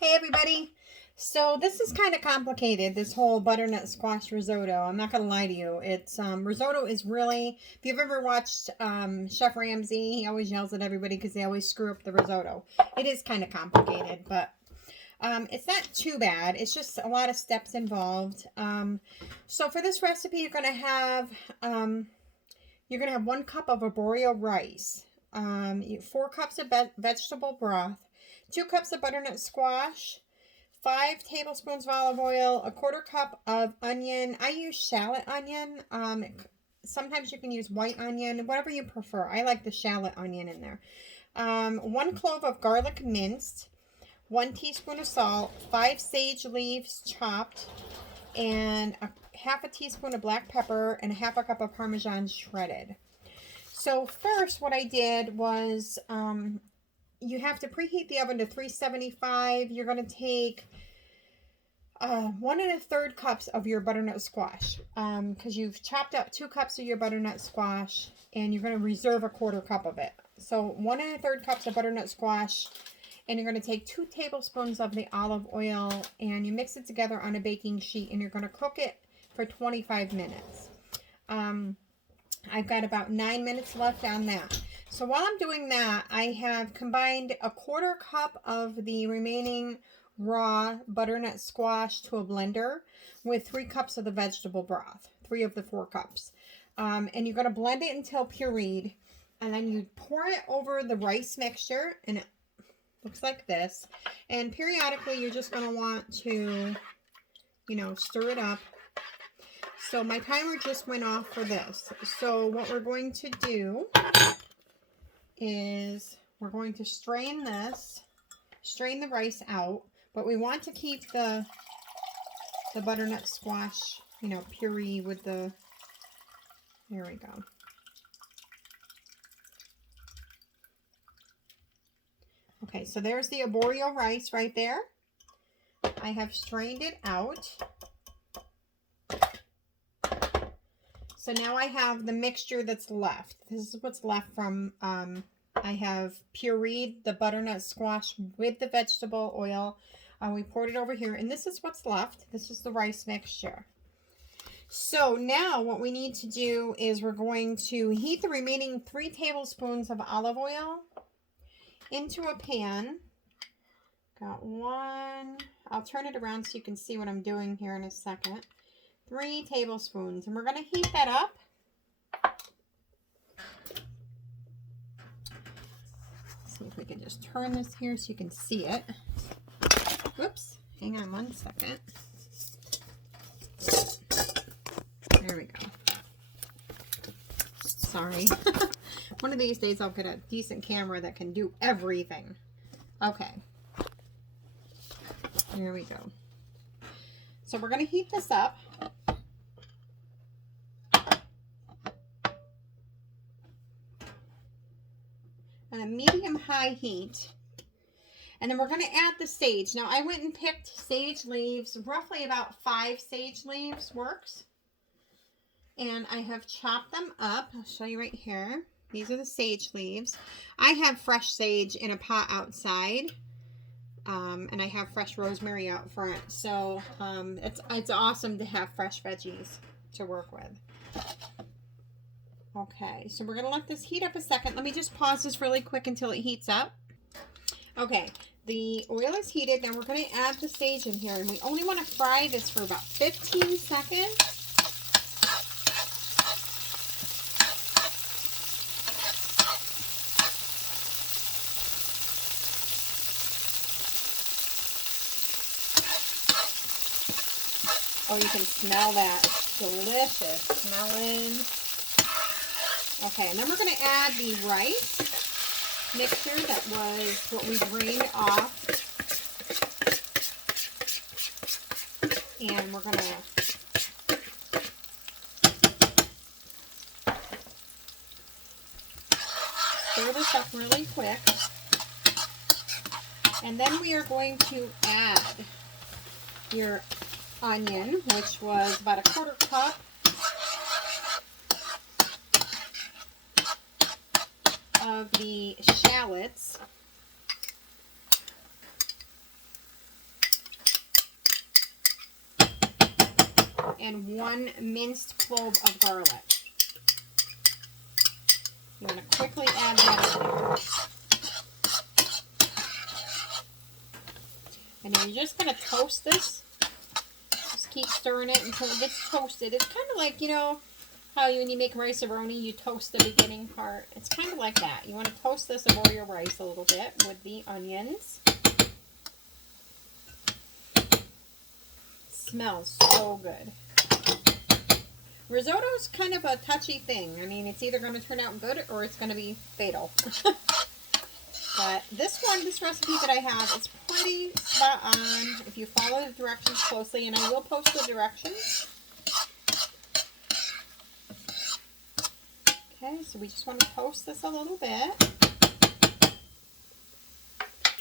Hey everybody! So this is kind of complicated, this whole butternut squash risotto. I'm not going to lie to you. It's risotto is really, if you've ever watched Chef Ramsay, he always yells at everybody because they always screw up the risotto. It is kind of complicated, but it's not too bad. It's just a lot of steps involved. So for this recipe, you're going to have 1 cup of arborio rice, 4 cups of vegetable broth, 2 cups of butternut squash, 5 tablespoons of olive oil, a 1/4 cup of onion. I use shallot onion. Sometimes you can use white onion, whatever you prefer. I like the shallot onion in there. 1 clove of garlic minced, 1 teaspoon of salt, 5 sage leaves chopped, and half a teaspoon of black pepper, and 1/2 cup of parmesan shredded. So first what I did was, you have to preheat the oven to 375. You're going to take 1 1/3 cups of your butternut squash, because you've chopped up 2 cups of your butternut squash, and you're going to reserve a 1/4 cup of it. So 1 1/3 cups of butternut squash, and you're going to take 2 tablespoons of the olive oil, and you mix it together on a baking sheet, and you're going to cook it for 25 minutes. I've got about 9 minutes left on that. So while I'm doing that, I have combined a 1/4 cup of the remaining raw butternut squash to a blender with 3 cups of the vegetable broth, 3 of the 4 cups. And you're going to blend it until pureed, and then you pour it over the rice mixture, and it looks like this. And periodically, you're just going to want to, stir it up. So my timer just went off for this. So what we're going to do is we're going to strain the rice out, but we want to keep the butternut squash, puree with the, there we go. Okay, so there's the arborio rice right there. I have strained it out. So now I have the mixture that's left. This is what's left from, I have pureed the butternut squash with the vegetable oil. We poured it over here, and this is what's left. This is the rice mixture. So now what we need to do is we're going to heat the remaining 3 tablespoons of olive oil into a pan. Got 1. I'll turn it around so you can see what I'm doing here in a second. 3 tablespoons, and we're going to heat that up. See if we can just turn this here so you can see it. Whoops, hang on 1 second. There we go. Sorry. One of these days I'll get a decent camera that can do everything. Okay. Here we go. So we're going to heat this up. On a medium-high heat. And then we're going to add the sage. Now, I went and picked sage leaves. Roughly about 5 sage leaves works. And I have chopped them up. I'll show you right here. These are the sage leaves. I have fresh sage in a pot outside. And I have fresh rosemary out front. So it's awesome to have fresh veggies to work with. Okay, so we're going to let this heat up a second. Let me just pause this really quick until it heats up. Okay, the oil is heated. Now we're going to add the sage in here. And we only want to fry this for about 15 seconds. Oh, you can smell that. It's delicious. Smelling. Okay, and then we're going to add the rice mixture that was what we drained off. And we're going to stir this up really quick. And then we are going to add your onion, which was about a 1/4 cup. Of the shallots. and 1 minced clove of garlic. You want to quickly add that in there. And then you're just going to toast this. Just keep stirring it until it gets toasted. It's kind of like, you know, how when you make rice-a-roni, you toast the beginning part. It's kind of like that. You want to toast this arborio rice a little bit with the onions. Smells so good. Risotto is kind of a touchy thing. I mean, it's either going to turn out good or it's going to be fatal. But this recipe that I have is pretty spot on if you follow the directions closely, and I will post the directions. Okay, so we just want to toast this a little bit.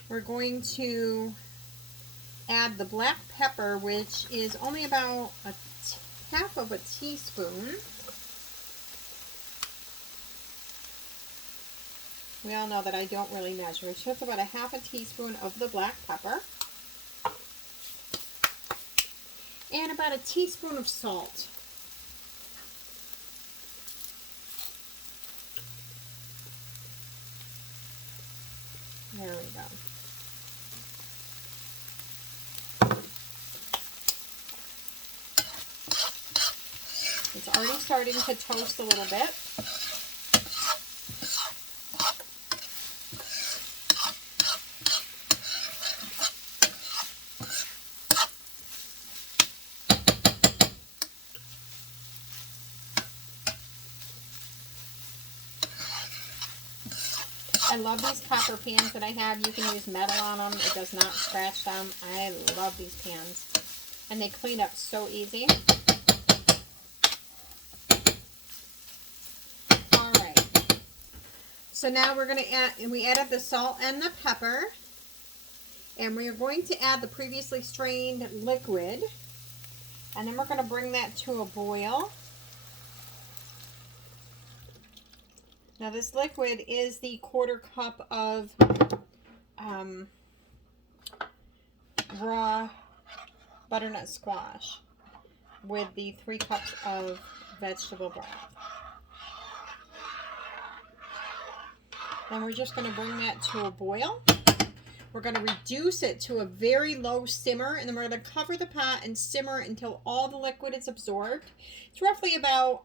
We're going to add the black pepper, which is only about a half of a teaspoon. We all know that I don't really measure. It's just about a half a teaspoon of the black pepper. And about a teaspoon of salt. There we go. It's already starting to toast a little bit. I love these copper pans that I have. You can use metal on them. It does not scratch them. I love these pans. And they clean up so easy. Alright. So now we're going to add, we added the salt and the pepper. And we are going to add the previously strained liquid. And then we're going to bring that to a boil. Now this liquid is the 1/4 cup of raw butternut squash with the 3 cups of vegetable broth. Then we're just going to bring that to a boil. We're going to reduce it to a very low simmer, and then we're going to cover the pot and simmer until all the liquid is absorbed. It's roughly about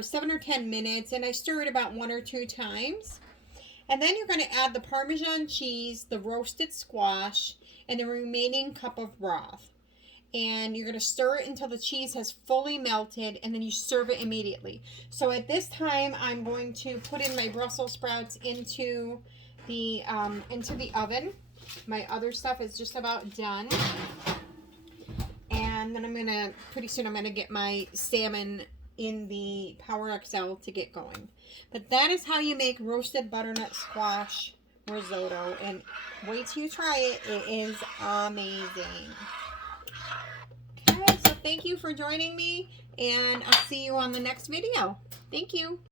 7 or 10 minutes, and I stir it about 1 or 2 times. And then you're going to add the Parmesan cheese, the roasted squash, and the remaining cup of broth. And you're going to stir it until the cheese has fully melted, and then you serve it immediately. So at this time, I'm going to put in my Brussels sprouts into the oven. My other stuff is just about done. And then pretty soon I'm going to get my salmon in the Power XL to get going. But that is how you make roasted butternut squash risotto, and wait till you try it. It is amazing. Okay, so thank you for joining me, and I'll see you on the next video. Thank you.